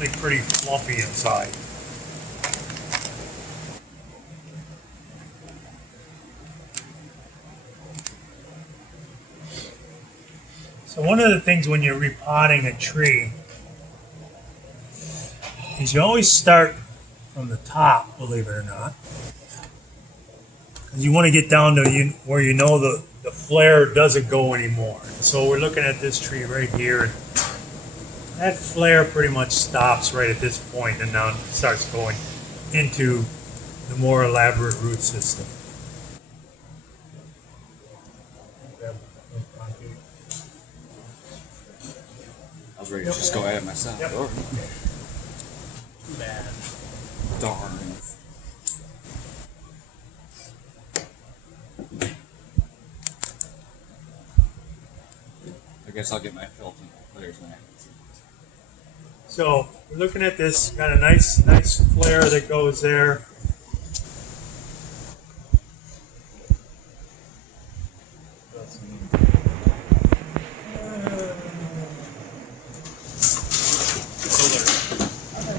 actually pretty fluffy inside. So one of the things when you're repotting a tree is you always start from the top, believe it or not. You want to get down to where you know the flare doesn't go anymore. So we're looking at this tree right here. And that flare pretty much stops right at this point, and now it starts going into the more elaborate root system. I was ready to just go at it myself. Yep. Too bad. Darn. I guess I'll get my filter. There's my. So we're looking at this, got a nice flare that goes there.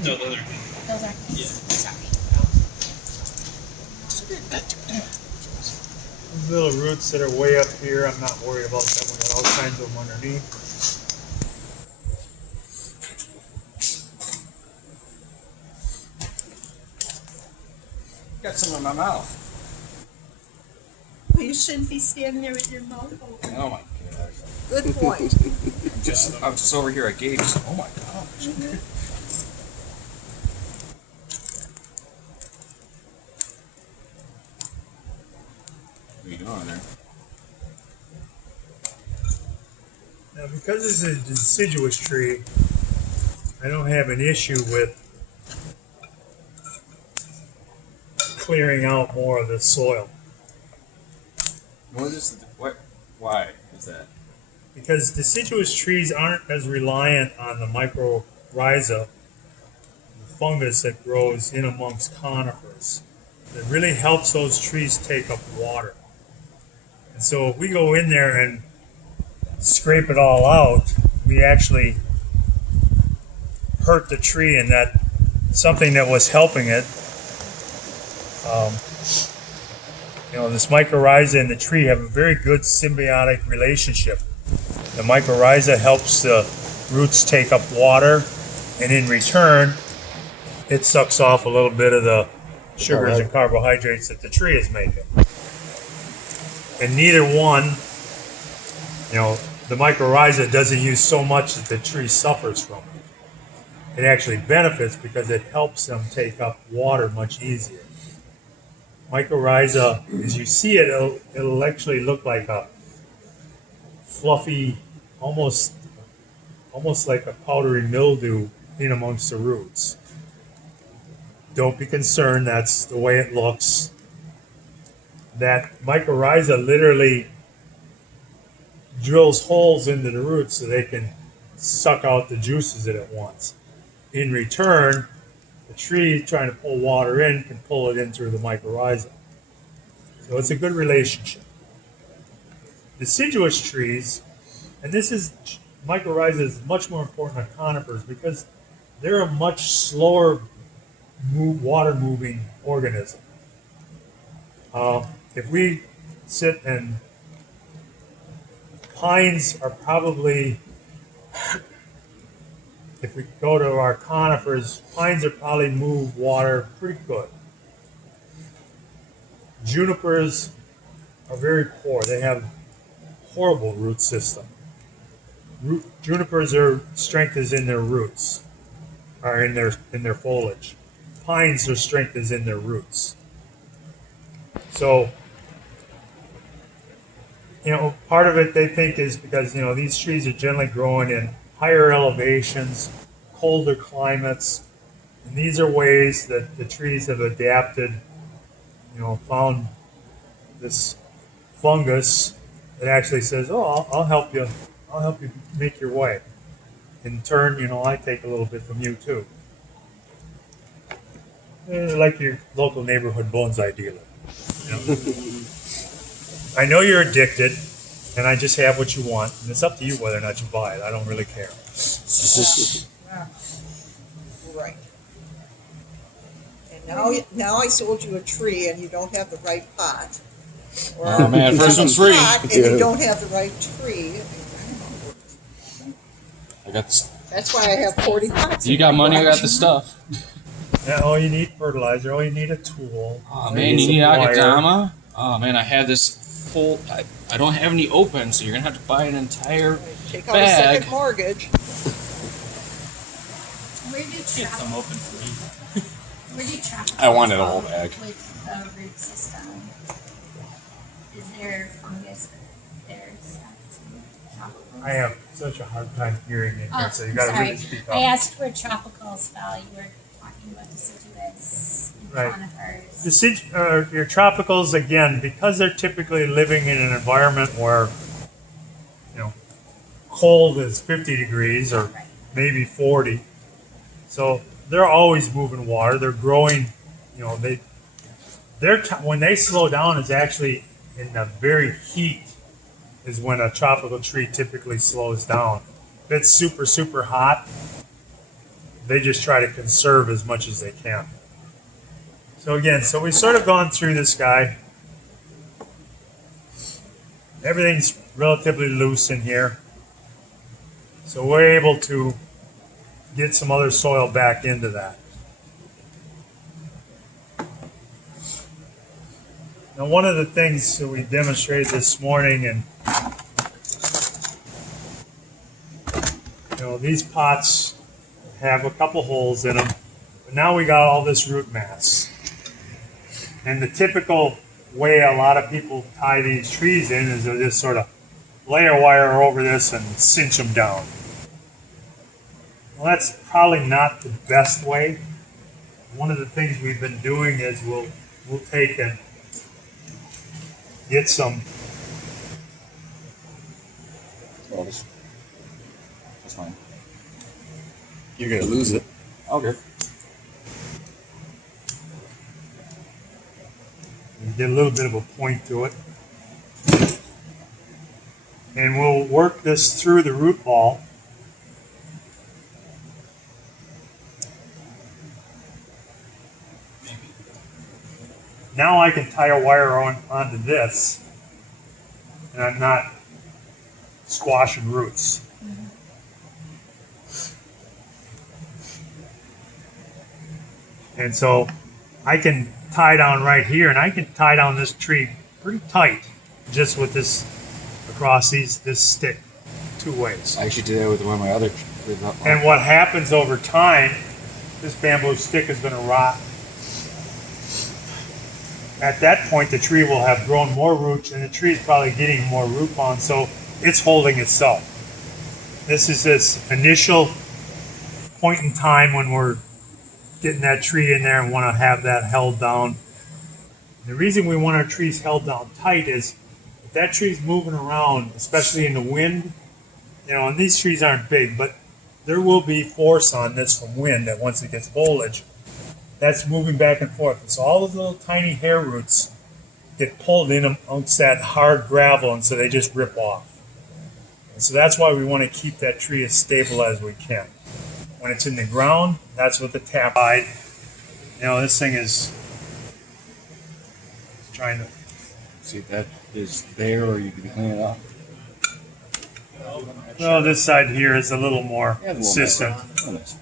No, those are. Those are. Yeah. Sorry. These little roots that are way up here, I'm not worried about them. We got all kinds of them underneath. Got some in my mouth. Well, you shouldn't be standing there with your mouth open. Oh my gosh. Good point. I'm just over here at Gage. Oh my gosh. What are you doing there? Now, because this is a deciduous tree, I don't have an issue with clearing out more of the soil. What is the, what? Why is that? Because deciduous trees aren't as reliant on the mycorrhiza, the fungus that grows in amongst conifers. It really helps those trees take up water. And so if we go in there and scrape it all out, we actually hurt the tree, and that something that was helping it. This mycorrhiza and the tree have a very good symbiotic relationship. The mycorrhiza helps the roots take up water, and in return, it sucks off a little bit of the sugars and carbohydrates that the tree is making. And neither one, the mycorrhiza doesn't use so much that the tree suffers from it. It actually benefits because it helps them take up water much easier. Mycorrhiza, as you see it, it'll actually look like a fluffy, almost like a powdery mildew in amongst the roots. Don't be concerned, that's the way it looks. That mycorrhiza literally drills holes into the roots so they can suck out the juices that it wants. In return, the tree trying to pull water in can pull it in through the mycorrhiza. So it's a good relationship. Deciduous trees, and mycorrhiza is much more important on conifers because they're a much slower water moving organism. If we sit and pines are probably, if we go to our conifers, pines are probably move water pretty good. Junipers are very poor. They have horrible root system. Junipers, their strength is in their roots, or in their foliage. Pines, their strength is in their roots. So, part of it they think is because, these trees are generally growing in higher elevations, colder climates, and these are ways that the trees have adapted, found this fungus that actually says, oh, I'll help you make your way. In turn, I take a little bit from you too. Like your local neighborhood bonsai dealer. I know you're addicted, and I just have what you want, and it's up to you whether or not you buy it. I don't really care. Right. And now I sold you a tree and you don't have the right pot. Or Oh man, first one's free. pot and you don't have the right tree. I got the, That's why I have 40 pots. you in got my money, I got garage. the stuff. Yeah, all you need fertilizer, all you need a tool. Oh maybe man, you some need wire. akadama? Oh man, I have this full. I don't have any open, so you're gonna have to buy an entire Take out a bag. second mortgage. Where do Get some tropical, open for me. where do tropical I wanted a whole bag. with the root system? Is there fungus with their stuff too? Tropical? I have such a hard time hearing in here, Oh, so you gotta sorry. really speak I up. asked where tropicals fell. You were talking about deciduous and Right. conifers. Your tropicals, again, because they're typically living in an environment where, cold is 50 degrees or Right. maybe 40. So they're always moving water. They're growing, when they slow down is actually in the very heat is when a tropical tree typically slows down. If it's super, super hot, they just try to conserve as much as they can. So again, we've sort of gone through this guy. Everything's relatively loose in here. So we're able to get some other soil back into that. Now, one of the things that we demonstrated this morning, and these pots have a couple holes in them, but now we got all this root mass. And the typical way a lot of people tie these trees in is they'll just sort of layer wire over this and cinch them down. Well, that's probably not the best way. One of the things we've been doing is we'll take and get some. Oh, that's fine. You're gonna lose it. Okay. And get a little bit of a point to it. And we'll work this through the root ball. Now I can tie a wire onto this, and I'm not squashing roots. And so I can tie down right here, and I can tie down this tree pretty tight just with this across this stick two ways. I actually did that with one of my other. And what happens over time, this bamboo stick is going to rot. At that point, the tree will have grown more roots, and the tree is probably getting more root bond, so it's holding itself. This is this initial point in time when we're getting that tree in there and want to have that held down. The reason we want our trees held down tight is if that tree's moving around, especially in the wind, and these trees aren't big, but there will be force on this from wind that once it gets foliage, that's moving back and forth. And so all those little tiny hair roots get pulled in amongst that hard gravel, and so they just rip off. And so that's why we want to keep that tree as stable as we can. When it's in the ground, that's what the tap side. This thing is trying to. See if that is there, or you can clean it up. Well, this side here is a little more Yeah, a little consistent. Oh, nice.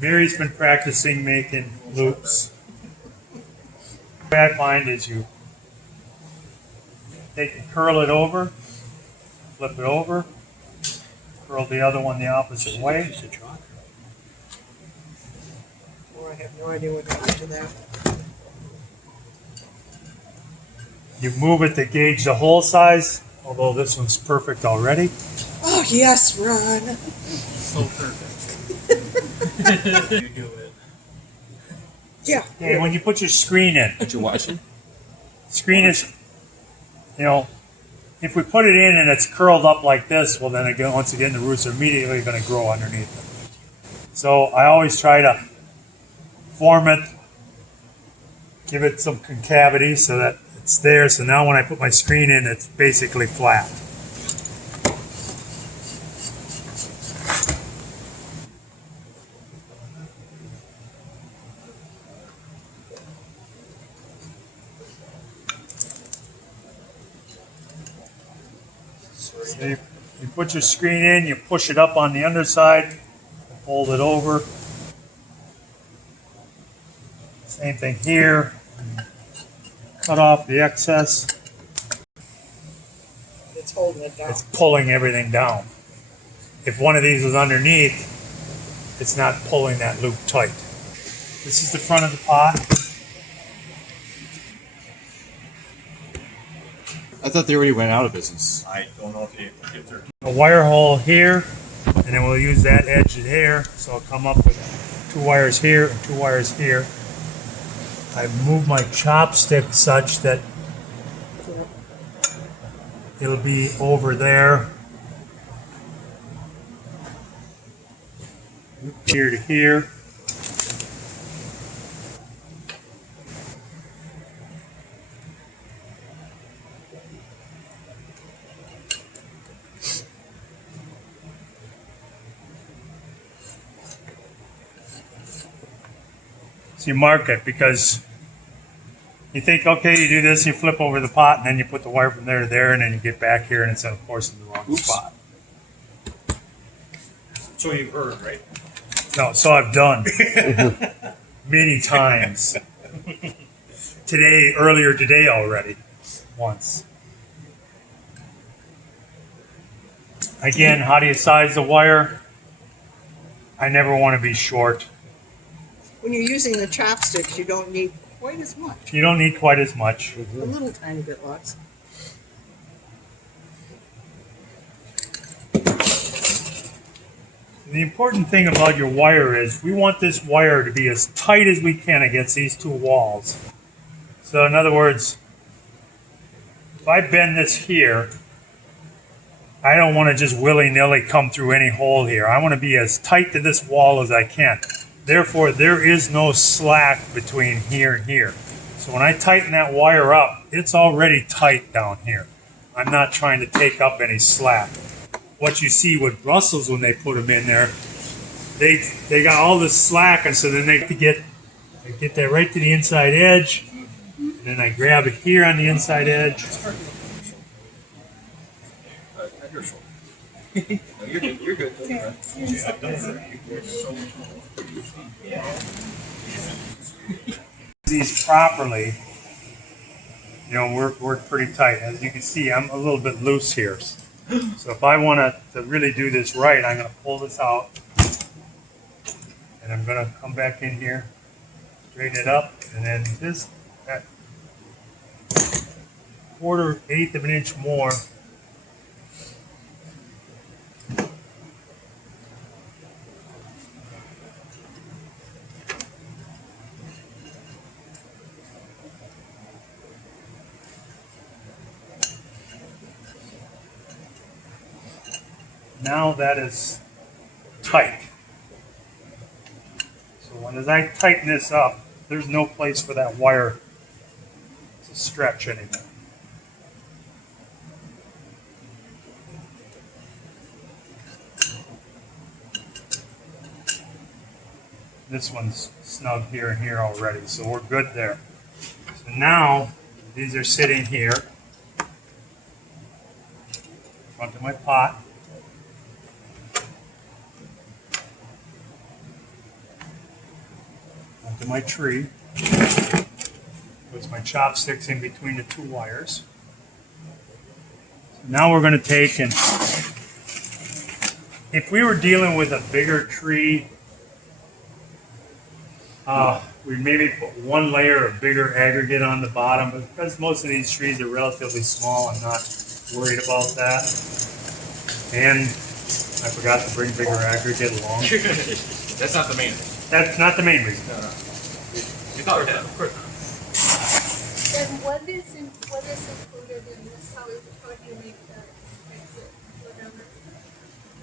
Mary's been practicing making loops. What I find is you take and curl it over, flip it over, curl the other one the opposite way. Oh, I have no idea what got into that. You move it to gauge the hole size, although this one's perfect already. Oh, yes, Ron. So perfect. You do it. Yeah. And when you put your screen in, What you watching? screen is, if we put it in and it's curled up like this, well then again, once again, the roots are immediately going to grow underneath it. So I always try to form it, give it some concavity so that it's there. So now when I put my screen in, it's basically flat. So you put your screen in, you push it up on the underside, fold it over. Same thing here. Cut off the excess. It's holding it down. It's pulling everything down. If one of these is underneath, it's not pulling that loop tight. This is the front of the pot. I thought they already went out of business. I don't know if they're. A wire hole here, and then we'll use that edge there. So I'll come up with 2 wires here and 2 wires here. I move my chopstick such that it'll be over there. Here to here. So you mark it because you think, okay, you do this, you flip over the pot, and then you put the wire from there to there, and then you get back here, and it's of course in the wrong spot. So you've heard, right? No, so I've done many times. Earlier today already, once. Again, how do you size the wire? I never want to be short. When you're using the chopsticks, you don't need quite as much. You don't need quite as much. A little tiny bit less. The important thing about your wire is we want this wire to be as tight as we can against these 2 walls. So in other words, if I bend this here, I don't want to just willy-nilly come through any hole here. I want to be as tight to this wall as I can. Therefore, there is no slack between here and here. So when I tighten that wire up, it's already tight down here. I'm not trying to take up any slack. What you see with Russells when they put them in there, they got all this slack, and so then they get that right to the inside edge, and then I grab it here on the inside edge. At your shoulder. No, you're good. You're good. Yeah, I've done it. These properly, work pretty tight. As you can see, I'm a little bit loose here. So if I want to really do this right, I'm going to pull this out, and I'm going to come back in here, straighten it up, and then that 1/4 of an inch more. Now that is tight. So as I tighten this up, there's no place for that wire to stretch anymore. This one's snug here and here already, so we're good there. So now these are sitting here in front of my pot. Onto my tree. Puts my chopsticks in between the 2 wires. So now we're going to take and if we were dealing with a bigger tree, we maybe put 1 layer of bigger aggregate on the bottom, but because most of these trees are relatively small, I'm not worried about that. And I forgot to bring bigger aggregate along. That's not the main thing. That's not the main reason. No. You thought that, of course not. Then what is included in this? How do you make that exit, whatever?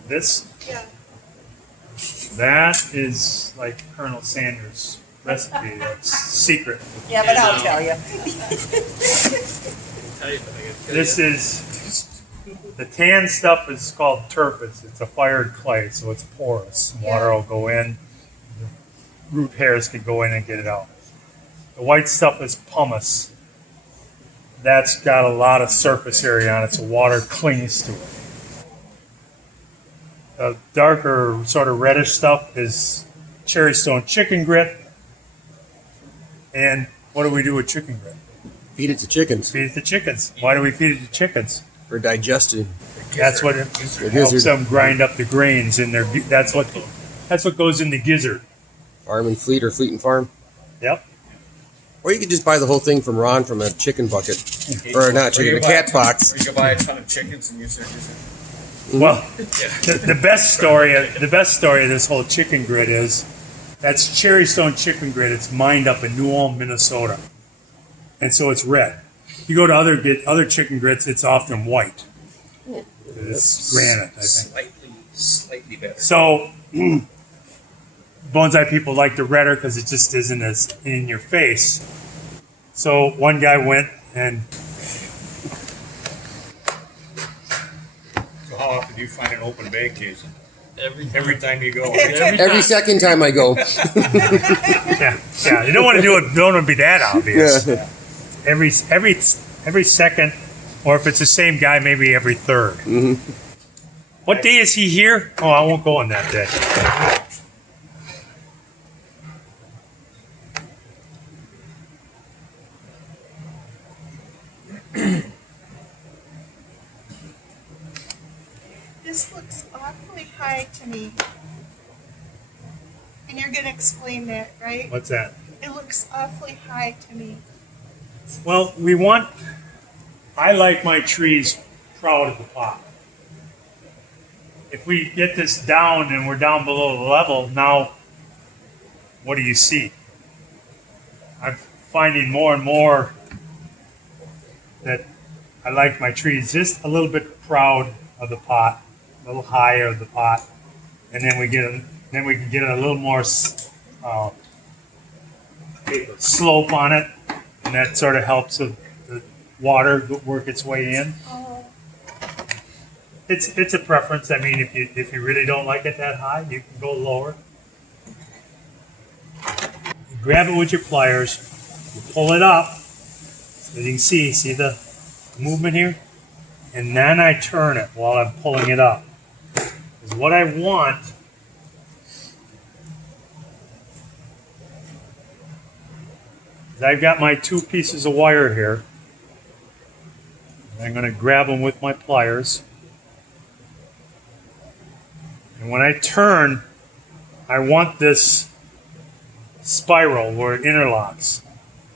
This, Yeah. that is like Colonel Sanders' recipe. That's secret. Yeah, but I'll tell you. This is, the tan stuff is called turpus. It's a fired clay, so it's porous. Water will go in. Root hairs can go in and get it out. The white stuff is pumice. That's got a lot of surface area on it, so water clings to it. darker sort of reddish stuff is cherry stone chicken grit. And what do we do with chicken grit? Feed it to chickens Feed it to chickens. Why do we feed it to chickens? for digestion. That's what it helps them grind up the grains in their. That's what goes in the gizzard. Farm and Fleet or Fleet and Farm. Yep. Or you could just buy the whole thing from Ron from a chicken bucket. Or not chicken, a cat box. Or you could buy a ton of chickens and use their gizzard. Well, the best story of this whole chicken grit is that's cherry stone chicken grit. It's mined up in New Ulm, Minnesota, and so it's red. You go to other chicken grits, it's often white. It's granite, I think. Slightly better. So bonsai people like the redder because it just isn't as in your face. So one guy went and. So how often do you find an open bag, Jason? Every time you go. Every second time I go. Yeah. You don't want to do it. Don't want to be that obvious. Yeah. Every second, or if it's the same guy, maybe every third. Mm-hmm. What day is he here? Oh, I won't go on that day. This looks awfully high to me. And you're gonna explain that, right? What's that? It looks awfully high to me. Well, I like my trees proud of the pot. If we get this down and we're down below the level, now what do you see? I'm finding more and more that I like my trees just a little bit proud of the pot, a little higher of the pot, and then we can get a little more slope on it, and that sort of helps the water work its way in. Oh, It's a preference. I mean, if you really don't like it that high, you can go lower. You grab it with your pliers, you pull it up, so you can see the movement here, and then I turn it while I'm pulling it up. Because what I want is I've got my 2 pieces of wire here. I'm going to grab them with my pliers. And when I turn, I want this spiral where it interlocks.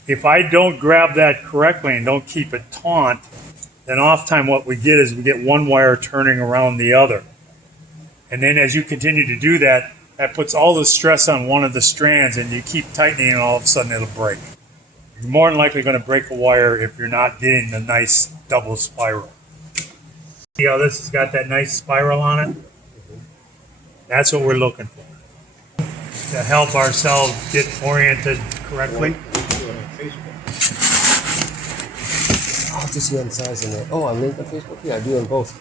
If I don't grab that correctly and don't keep it taut, then oftentimes what we get is we get one wire turning around the other. And then as you continue to do that, that puts all the stress on one of the strands, and you keep tightening and all of a sudden it'll break. You're more than likely going to break a wire if you're not getting the nice double spiral. See how this has got that nice spiral on it? That's what we're looking for. To help ourselves get oriented correctly. I'll have to see on the size on that. Oh, I'm linked on Facebook? Yeah, I do on both.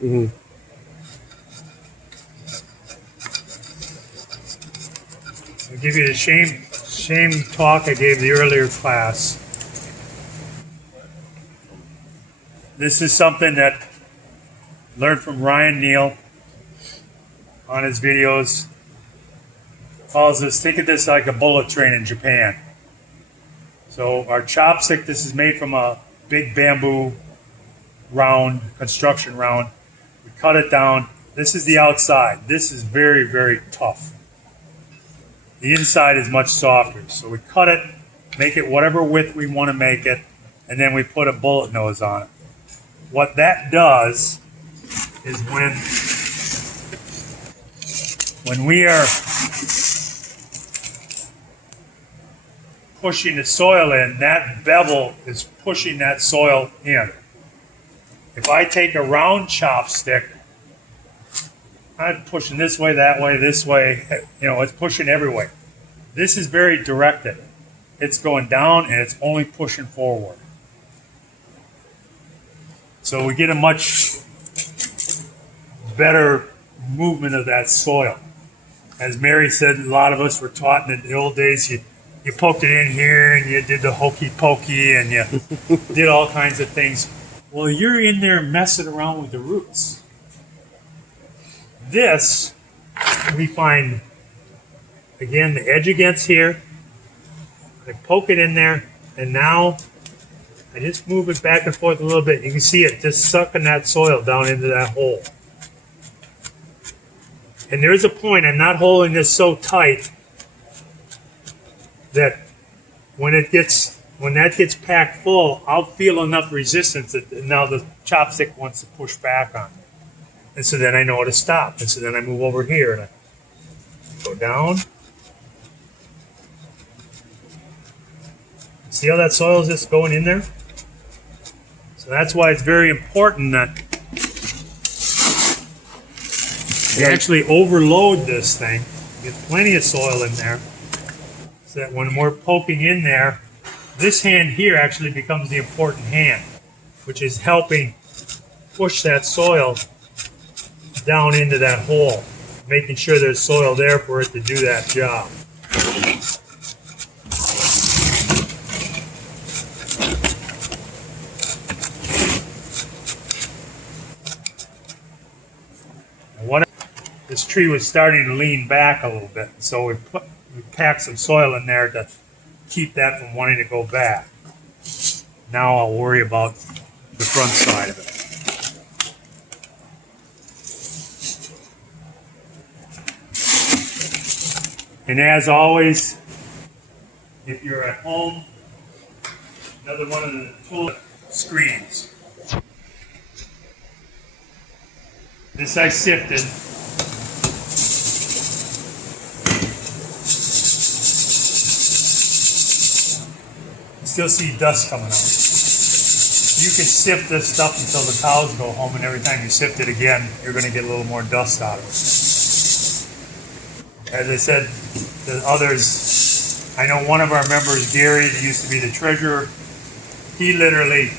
Mm-hmm. I'll give you the same talk I gave the earlier class. This is something that I learned from Ryan Neal on his videos. Calls us, think of this like a bullet train in Japan. So our chopstick, this is made from a big bamboo round, construction round. We cut it down. This is the outside. This is very, very tough. The inside is much softer. So we cut it, make it whatever width we want to make it, and then we put a bullet nose on it. What that does is when we are pushing the soil in, that bevel is pushing that soil in. If I take a round chopstick, I'm pushing this way, this way, it's pushing every way. This is very directed. It's going down and it's only pushing forward. So we get a much better movement of that soil. As Mary said, a lot of us were taught in the old days, you you poked it in here and you did the hokey pokey and you did all kinds of things. Well, you're in there messing around with the roots. This, we find, again, the edge against here. I poke it in there, and now I just move it back and forth a little bit. You can see it just sucking that soil down into that hole. And there's a point, I'm not holding this so tight that when that gets packed full, I'll feel enough resistance that now the chopstick wants to push back on it. And so then I know to stop. And so then I move over here and I go down. See how that soil is just going in there? So that's why it's very important that you actually overload this thing. Get plenty of soil in there so that when we're poking in there, this hand here actually becomes the important hand, which is helping push that soil down into that hole, making sure there's soil there for it to do that job. This tree was starting to lean back a little bit, so we packed some soil in there to keep that from wanting to go back. Now I'll worry about the front side of it. And as always, if you're at home, another one of the tool screens. This I sifted. Still see dust coming out. You can sift this stuff until the cows go home, and every time you sift it again, you're going to get a little more dust out of it. As I said to others, I know one of our members, Gary, that used to be the treasurer, he literally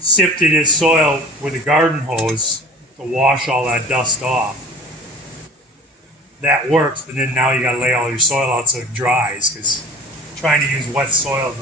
sifted his soil with a garden hose to wash all that dust off. That works, but then now you got to lay all your soil out so it dries, because trying to use wet soil